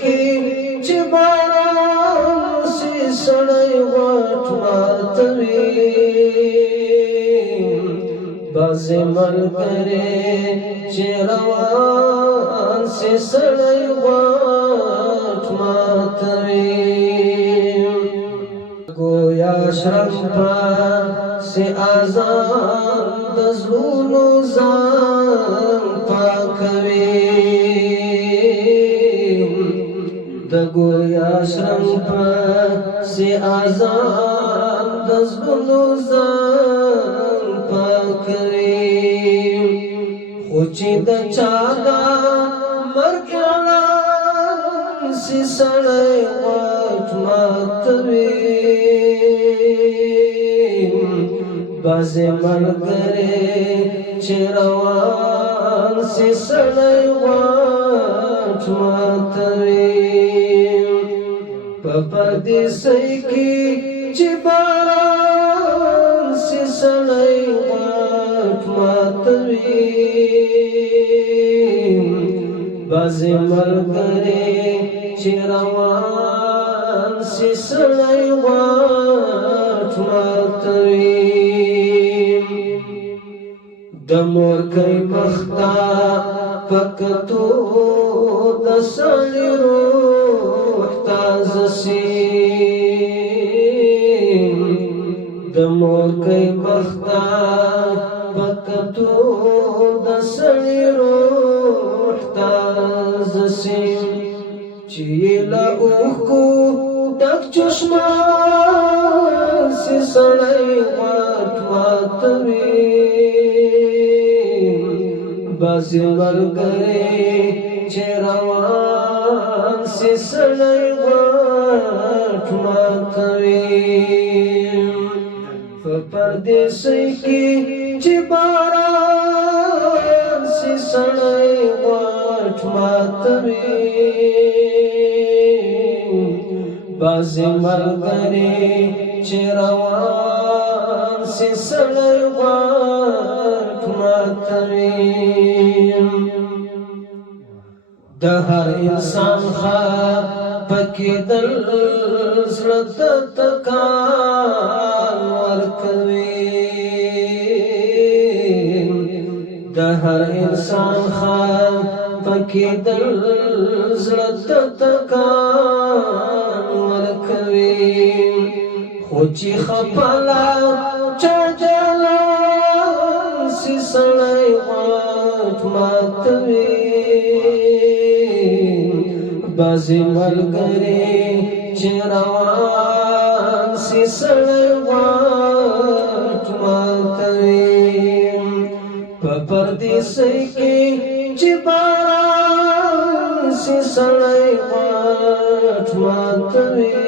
کې چې باران سي سړی غټ ماتوي بعضې ملګري چې روان سي سړی غټ ماتوي گویا شرم پاسې آزاد د زړونو ځان پاکوي د گویا شرم پاسې آزاد د زړونو ځان پاکوي خو چې د چا دا مرګ اعلان سي سړی غټ ماتوي بعضې ملګري چې روان سي سړی غټ ماتوي په پردیسۍ کې چې باران سي سړی غټ ماتوي بعضې ملګري چې روان سي سړی غټ ماتوي د مورکۍ مخته په کتو د سړي روح تازه سي د مورکۍ مخته په کتو د سړي روح تازه سي چې له اوښکو ډک چشمان سي سړی غټ ماتوي بعضې ملګري چې روان سي سړی غټ ماتوي په پردیسۍ کې چې باران سي سړی غټ ماتوي بعضې ملګري چې روان سي سړی غټ ماتوي د هر انسان خفقېدل زړه ته تکان ورکوي د هر انسان خفقېدل زړه ته تکان ورکوي خو چې خپله چا جلان سي سړی غټ ماتوي بعضې ملګري چې روان سي سړی غټ ماتوي په پردیسۍ کې چې باران سي سړی غټ ماتوي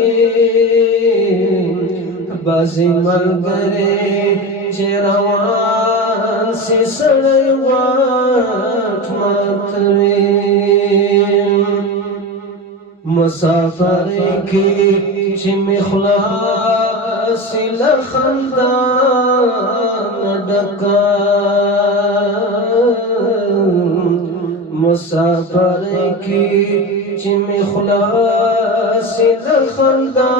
بعضې ملګري چې روان سي سړی غټ ماتوي مسافر کې چې مې خلاصي له خندا نه ډکه مسافر کې چې مې خلاصي له خندا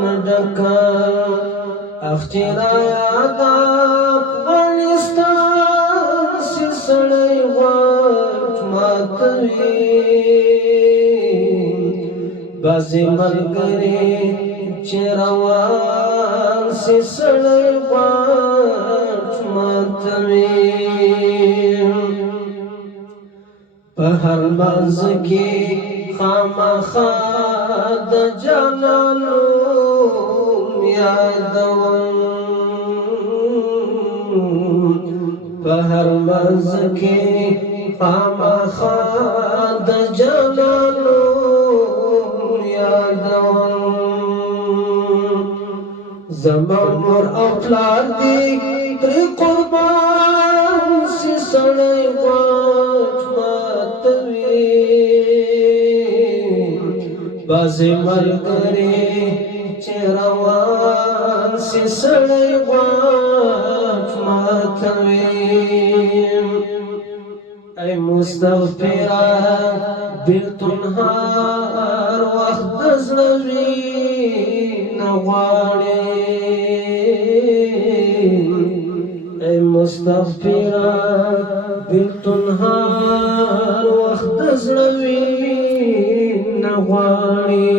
نه ډکه اخ چې رایاده افغانستان سي سړی غټ ماتوي بعضې ملګري چې روان سي سړی غټ ماتوي په هر منځ کې خامخا د جانان نوم یادوم په هر منځ کې خامخا د جانان نوم یادوم زما مور او پلار دې ترې قربان سي سړی غټ ماتوي بعضې ملګري چې روان سي سړی غټ ماتوي ای مستغفره بیلتون هر وخت د زړه وینه غواړي ای مستغفره بیلتون هر وخت د زړه وینه غواړي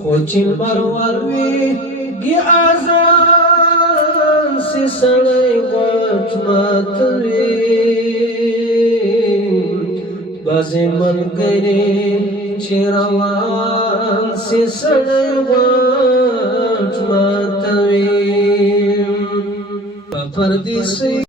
خو چې لمر ولویږي اذان سي سړی غوږ ماتوي بعضې ملګري چې روان سي سړی غوږ ماتوي په پردیسۍ